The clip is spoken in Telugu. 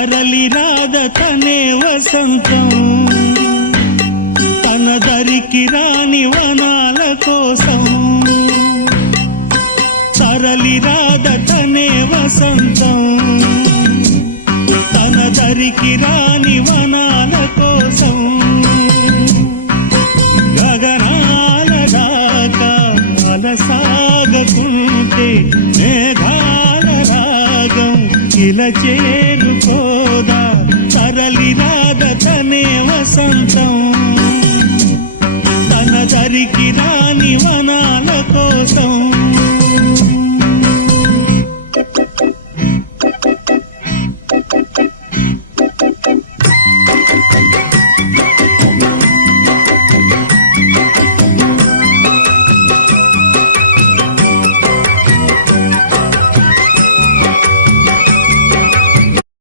తరలి రాద తనే వసంతం తన దరికి రాని వనాల కోసం తరలి రాద తనే వసంతం తన దరికి రాని వనాల కోసం గగనాల దాకా అలసాగకుంటే మేఘాల రాగం ఇలా చేరుకోదా తరలి రాద తనే వసంతం తన దరికి రాని వనాల కోసం